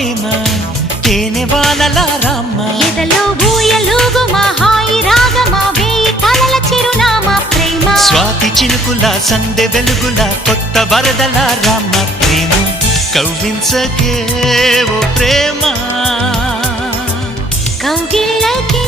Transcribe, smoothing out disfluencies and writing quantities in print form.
ప్రేమ తేనె వానల రామ ఎదలో ఊయలుగు మా హాయి రాగమా వేయి కలల చిరునామా ప్రేమ స్వాతి చినుకుల సందె వెలుగుల కొత్త వరదల రామ ప్రేమ కవ్వించకే ఓ ప్రేమ కౌగిళ్ళకే